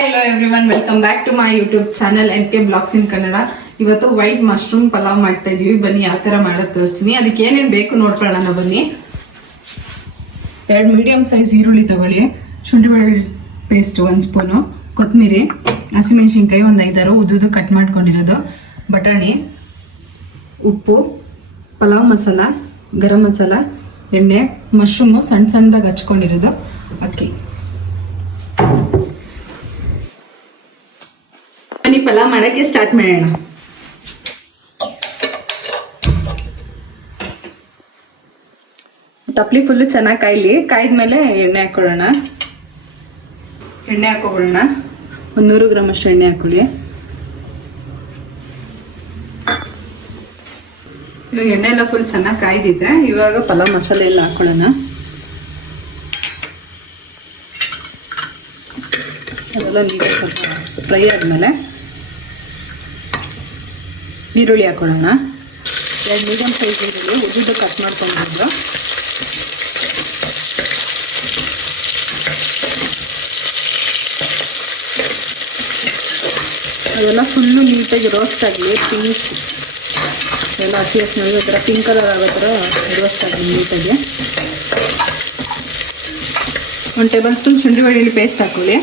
Hello everyone, welcome back to my YouTube channel MK Vlogs in Kannada. ಇವತ್ತು white mushroom pulao ಮಾಡ್ತಾ ಇದೀವಿ. ಬನ್ನಿ ಯಾವ ತರ ಮಾಡೋದು ತೋರಿಸ್ತೀನಿ. ಅದಕ್ಕೆ ಏನೇನು ಬೇಕು ನೋಡ್ಕೊಳ್ಳೋಣ ಬನ್ನಿ. 2 ಮೀಡಿಯಂ ಸೈಜ್ ಈರುಳ್ಳಿ ತಗೊಳ್ಳಿ, ಶುಂಠಿ ಬೆಳ್ಳುಳ್ಳಿ ಪೇಸ್ಟ್ 1 ಸ್ಪೂನು, ಕೊತ್ತಂಬರಿ, ಹಸಿಮೆಣಸಿನ್ಕಾಯಿ 5-6 ಉದ್ದುದ್ದು ಕಟ್ ಮಾಡ್ಕೊಂಡಿರೋದು, ಬಟಾಣಿ, ಉಪ್ಪು, ಪಲಾವ್ ಮಸಾಲ, ಗರಂ ಮಸಾಲ, ಎಣ್ಣೆ, ಮಶ್ರೂಮು ಸಣ್ಣ ಸಣ್ಣದಾಗಿ ಹಚ್ಕೊಂಡಿರೋದು, ಅಕ್ಕಿ. ಬನ್ನಿ ಪಲಾವ್ ಮಾಡೋಕ್ಕೆ ಸ್ಟಾರ್ಟ್ ಮಾಡೋಣ. ತಪ್ಪಲಿ ಫುಲ್ಲು ಚೆನ್ನಾಗಿ ಕಾಯ್ದ್ಮೇಲೆ ಎಣ್ಣೆ ಹಾಕೊಳ್ಳೋಣ. ಎಣ್ಣೆ ಹಾಕೊಬಿಡೋಣ. 100 ಗ್ರಾಮ್ ಅಷ್ಟು ಎಣ್ಣೆ ಹಾಕೊಳ್ಳಿ. ಇವಾಗ ಎಣ್ಣೆ ಎಲ್ಲ ಫುಲ್ ಚೆನ್ನಾಗಿ ಕಾಯ್ದಿದೆ. ಇವಾಗ ಪಲಾವ್ ಮಸಾಲೆ ಎಲ್ಲ ಹಾಕೊಳ್ಳೋಣ. ಅದೆಲ್ಲ ನೀಟಾಗಿ ಸ್ವಲ್ಪ ಫ್ರೈ ಆದಮೇಲೆ ಈರುಳ್ಳಿ ಹಾಕೊಳ್ಳೋಣ. 2 ಮೀಡಿಯಂ ಸೈಜ್ ಈರುಳ್ಳಿ ಉದ್ದುದ್ದು ಕಟ್ ಮಾಡ್ಕೊಂಡಿದ್ದು, ಅದೆಲ್ಲ ಫುಲ್ಲು ನೀಟಾಗಿ ರೋಸ್ಟ್ ಆಗಲಿ. ಪಿಂಕ್ ಎಲ್ಲ ಹಸಿ ಹಸಿ ಥರ ಪಿಂಕ್ ಕಲರ್ ಆಗೋ ಥರ ರೋಸ್ಟ್ ಆಗಲಿ ನೀಟಾಗಿ. 1 ಟೇಬಲ್ ಸ್ಪೂನ್ ಶುಂಠಿ ಬೆಳ್ಳುಳ್ಳಿ ಪೇಸ್ಟ್ ಹಾಕೊಳ್ಳಿ.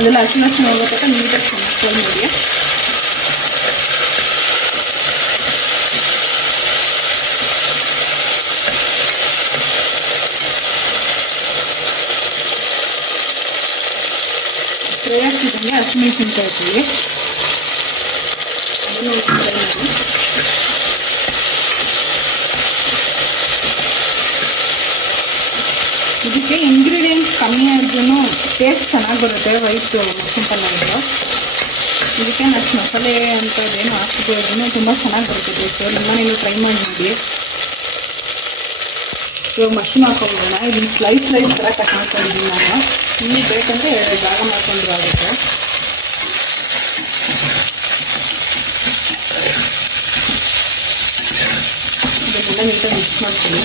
ಅದೆಲ್ಲ ಹಸಿ ಹಸಿ ಹೋಗೋತಕ್ಕ ನೀಟಾಗಿ ಚೆನ್ನಾಗಿ ಫ್ರೈ ಮಾಡಿ. ಫ್ರೈ ಆಗ್ತಿದ್ದಂಗೆ ಹಸಿಮೆಣಸಿನ್ಕಾಯಿ ಹಾಕೊಳ್ಳಿ. ಅದನ್ನು ಫ್ರೈ ಮಾಡಿ. ಇದಕ್ಕೆ ಇಂಗ್ರೀಡಿಯೆಂಟ್ಸ್ ಕಮ್ಮಿ ಆದ್ರೂ ಟೇಸ್ಟ್ ಚೆನ್ನಾಗಿ ಬರುತ್ತೆ. ವೈಟ್ ಮಶ್ರೂಮ್ ಪಲಾವ್ ಇದಕ್ಕೆ ಅಷ್ಟು ಮಸಾಲೆ ಅಂಥದ್ದೇನು ಹಾಕ್ತಿದ್ರೂ ತುಂಬ ಚೆನ್ನಾಗಿ ಬರುತ್ತೆ ಟೇಸ್ಟು. ನಿಮ್ಮನೇಲಿ ಟ್ರೈ ಮಾಡಿ ನೋಡಿ. ಇವಾಗ ಮಶ್ರೂಮ್ ಹಾಕೊಂಡ್ಬಿಡೋಣ. ಇದನ್ನು ಸ್ಲೈಸ್ ಥರ ಕಟ್ ಮಾಡ್ಕೊಂಡಿದ್ದೀನಿ ನಾನು. ಇನ್ನೂ ಬೇಕಂದರೆ 2 ಭಾಗ ಮಾಡ್ಕೊಂಡ್ರು ಆಗುತ್ತೆ. ಇದನ್ನೆಲ್ಲ ನೀಟಾಗಿ ಮಿಕ್ಸ್ ಮಾಡ್ತೀನಿ.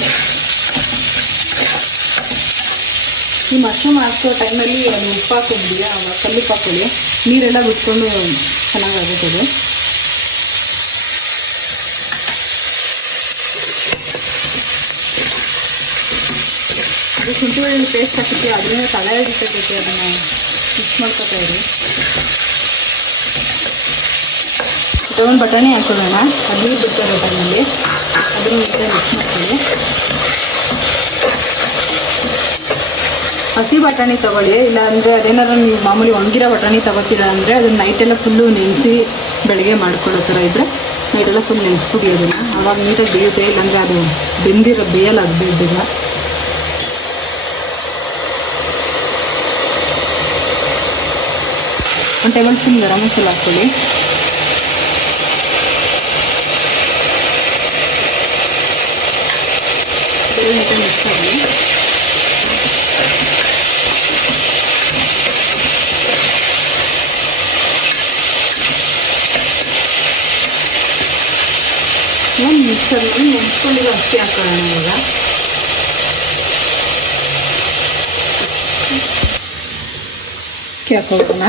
ಈ ಮಶ್ರೂಮ್ ಹಾಕೋ ಟೈಮಲ್ಲಿ ಅದು ಉಪ್ಪು ಹಾಕೋಬಿಡಿ, ಆವಾಗ ಕಲ್ಲುಪ್ಪು ಹಾಕೊಳ್ಳಿ. ನೀರೆಲ್ಲ ಬಿಟ್ಕೊಂಡು ಚೆನ್ನಾಗಾಗುತ್ತೆ ಅದು. ಅದು ಶುಂಠಿ ಬೆಳ್ಳುಳ್ಳಿ ಪೇಸ್ಟ್ ಹಾಕಿಸಿ ಅದರಿಂದ ತಲೆ ಹಿಡಿತೈತೆ. ಅದನ್ನು ಮಿಕ್ಸ್ ಮಾಡ್ಕೊತಾ ಇರಿ. ತಗೊಂಡು ಬಟಾಣಿ ಹಾಕೊಳ್ಳೋಣ. ಅದು ಬಿಡ್ತಾರೆ ಟೈಮಲ್ಲಿ. ಅದನ್ನು ನೀಟಾಗಿ ಮಿಕ್ಸ್ ಮಾಡ್ಕೊಳ್ಳಿ. ಹಸಿ ಬಟಾಣಿ ತೊಗೊಳ್ಳಿ. ಇಲ್ಲಾಂದರೆ ಅದೇನಾದ್ರು ನೀವು ಮಾಮೂಲಿ ಒಣಗಿರೋ ಬಟಾಣಿ ತೊಗೋತೀರಾ ಅಂದರೆ ಅದನ್ನ ನೈಟೆಲ್ಲ ಫುಲ್ಲು ನೆನೆಸಿ ಬೆಳಗ್ಗೆ ಮಾಡ್ಕೊಳ್ಳೋ ಥರ ಇದ್ದರೆ ನೈಟೆಲ್ಲ ಫುಲ್ ನೆನೆಸ್ಬಿಡಿ ಅದನ್ನು. ಆವಾಗ ನೀಟಾಗಿ ಬೇಯುತ್ತೆ. ಇಲ್ಲಾಂದರೆ ಅದು ಬೇಯಲ್ಲ, ಅದು ಬೇಯ್ದಿಲ್ಲ. ಒಂದು ಟೇಬಲ್ ಸ್ಪೂನ್ ಗರಂ ಮಸಾಲ ಹಾಕ್ಕೊಳ್ಳಿ. ನೀಟಾಗಿ ಮಿಕ್ಸ್ ಆಗಲಿ. ಮಿಕ್ಸರ್ನಲ್ಲಿ ನೆನೆಸ್ಕೊಂಡಿರೋ ಅಕ್ಕಿ ಹಾಕೊಳ್ಳೋಣ. ಇವಾಗ ಅಕ್ಕಿ ಹಾಕೊಳ್ಳೋಣ.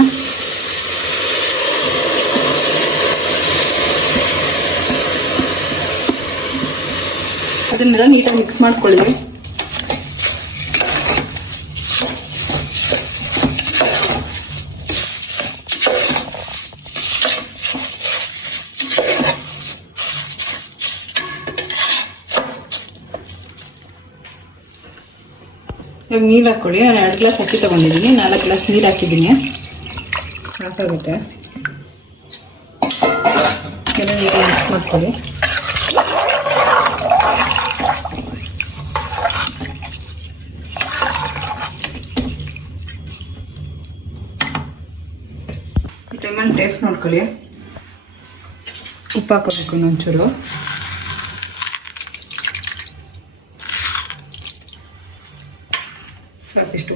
ಅದನ್ನೆಲ್ಲ ನೀಟಾಗಿ ಮಿಕ್ಸ್ ಮಾಡ್ಕೊಳ್ಳಿ. ಇವಾಗ ನೀರು ಹಾಕ್ಕೊಳ್ಳಿ. ನಾನು 2 ಗ್ಲಾಸ್ ಅಕ್ಕಿ ತೊಗೊಂಡಿದ್ದೀನಿ, 4 ಗ್ಲಾಸ್ ನೀರು ಹಾಕಿದ್ದೀನಿ. ಸಾಕಾಗುತ್ತೆ. ಎಲ್ಲ ನೀಟಾಗಿ ಮಿಕ್ಸ್ ಮಾಡ್ಕೊಳ್ಳಿ. ಈ ಟೈಮಲ್ಲಿ ಟೇಸ್ಟ್ ನೋಡ್ಕೊಳ್ಳಿ. ಉಪ್ಪು ಹಾಕೋಬೇಕು ಒಂಚೂರು. ಸಾಕಿಷ್ಟು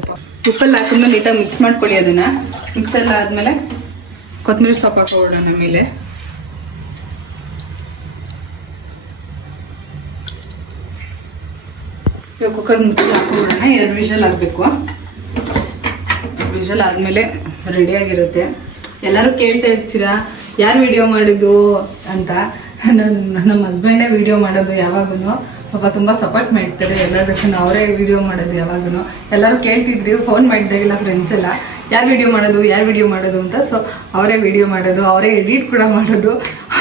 ಉಪ್ಪೆಲ್ಲ ಹಾಕಿದ್ಮೇಲೆ ನೀಟಾಗಿ ಮಿಕ್ಸ್ ಮಾಡ್ಕೊಳ್ಳಿ. ಅದನ್ನು ಮಿಕ್ಸ್ ಎಲ್ಲ ಆದಮೇಲೆ ಕೊತ್ತಂಬರಿ ಸೊಪ್ಪು ಹಾಕೋಣ ಮೇಲೆ. ಇವಾಗ ಕುಕ್ಕರ್ ಮುಚ್ಚಿ ಹಾಕೊಂಡ್ಬಿಡೋಣ. 2 ವಿಷಲ್ ಆಗಬೇಕು. ವಿಷಲ್ ಆದಮೇಲೆ ರೆಡಿಯಾಗಿರುತ್ತೆ. ಎಲ್ಲರೂ ಕೇಳ್ತಾ ಇರ್ತೀರಾ ಯಾರು ವಿಡಿಯೋ ಮಾಡಿದ್ದು ಅಂತ. ನಮ್ಮ ಹಸ್ಬೆಂಡೇ ವಿಡಿಯೋ ಮಾಡೋದು ಯಾವಾಗೂ. ಪಾಪ ತುಂಬ ಸಪೋರ್ಟ್ ಮಾಡ್ತಾರೆ ಎಲ್ಲದಕ್ಕೂ. ಅವರೇ ವಿಡಿಯೋ ಮಾಡೋದು ಯಾವಾಗೂ. ಎಲ್ಲರೂ ಕೇಳ್ತಿದ್ರಿ ಫೋನ್ ಮಾಡಿದಾಗೆಲ್ಲ ಫ್ರೆಂಡ್ಸ್ ಎಲ್ಲ ಯಾರು ವಿಡಿಯೋ ಮಾಡೋದು ಅಂತ. ಸೊ ಅವರೇ ವಿಡಿಯೋ ಮಾಡೋದು, ಅವರೇ ಎಡಿಟ್ ಕೂಡ ಮಾಡೋದು,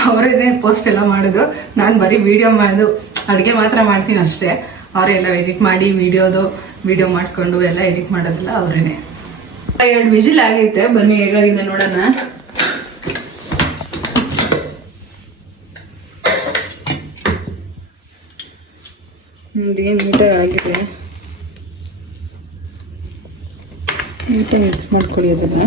ಅವರೇ ಪೋಸ್ಟ್ ಎಲ್ಲ ಮಾಡೋದು. ನಾನು ಬರೀ ವಿಡಿಯೋ ಮಾಡೋದು, ಅಡುಗೆ ಮಾತ್ರ ಮಾಡ್ತೀನಿ ಅಷ್ಟೇ. ಅವರೇ ಎಲ್ಲ ಎಡಿಟ್ ಮಾಡಿ ವಿಡಿಯೋ ಮಾಡಿಕೊಂಡು ಎಲ್ಲ ಎಡಿಟ್ ಮಾಡೋದಿಲ್ಲ ಅವರೇನೆ. 2 ವಿಜಿಲ್ ಆಗೈತೆ. ಬನ್ನಿ ಹೇಗಾಗಿದೆ ನೋಡೋಣ. ನೋಡಿ ನೀಟಾಗಿ ಆಗಿದೆ. ನೀಟಾಗಿ ಮಿಕ್ಸ್ ಮಾಡ್ಕೊಳ್ಳಿ ಅದನ್ನು.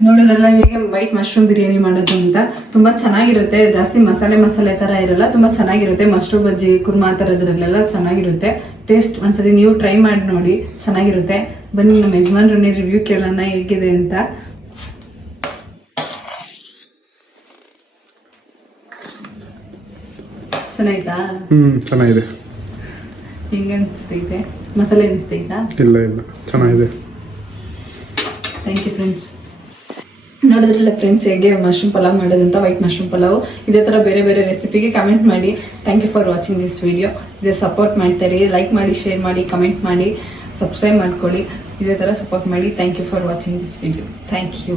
ನೋಡೋಣ ಹೇಗೆ ವೈಟ್ ಮಶ್ರೂಮ್ ಬಿರಿಯಾನಿ ಮಾಡೋದು ಅಂತ. ತುಂಬ ಚೆನ್ನಾಗಿರುತ್ತೆ. ಜಾಸ್ತಿ ಮಸಾಲೆ ಥರ ಇರಲ್ಲ, ತುಂಬ ಚೆನ್ನಾಗಿರುತ್ತೆ. ಮಶ್ರೂಮ್ ಬಜ್ಜಿ ಕುರ್ಮಾ ಆ ಥರದ್ರಲ್ಲೆಲ್ಲ ಚೆನ್ನಾಗಿರುತ್ತೆ. ಟೇಸ್ಟ್ ಒಂದ್ಸತಿ ನೀವು ಟ್ರೈ ಮಾಡಿ ನೋಡಿ, ಚೆನ್ನಾಗಿರುತ್ತೆ. ಬನ್ನಿ ನಮ್ಮ ಯಜಮಾನ್ರನ್ನೇ ರಿವ್ಯೂ ಕೇಳೋಣ ಹೇಗಿದೆ ಅಂತ. ಚೆನ್ನಾಯ್ತಾ? ಚೆನ್ನಾಗಿದೆ. ಹೆಂಗೆ ಅನಿಸ್ತೈತೆ? ಮಸಾಲೆ ಅನಿಸ್ತೈತಾ? ಇಲ್ಲ ಚೆನ್ನಾಗಿದೆ. Thank you friends. ನೋಡಿದ್ರಲ್ಲ ಫ್ರೆಂಡ್ಸ್ ಹೇಗೆ ಮಶ್ರೂಮ್ ಪಲಾವ್ ಮಾಡೋದಂತ, ವೈಟ್ ಮಶ್ರೂಮ್ ಪಲಾವ್. ಇದೇ ಥರ ಬೇರೆ ಬೇರೆ ರೆಸಿಪಿಗೆ ಕಮೆಂಟ್ ಮಾಡಿ. Thank you for watching this video. ಇದೇ ಸಪೋರ್ಟ್ ಮಾಡ್ತಾರೆ. ಲೈಕ್ ಮಾಡಿ, ಶೇರ್ ಮಾಡಿ, ಕಮೆಂಟ್ ಮಾಡಿ, ಸಬ್ಸ್ಕ್ರೈಬ್ ಮಾಡ್ಕೊಳ್ಳಿ. ಇದೇ ಥರ ಸಪೋರ್ಟ್ ಮಾಡಿ. Thank you for watching this video. Thank you.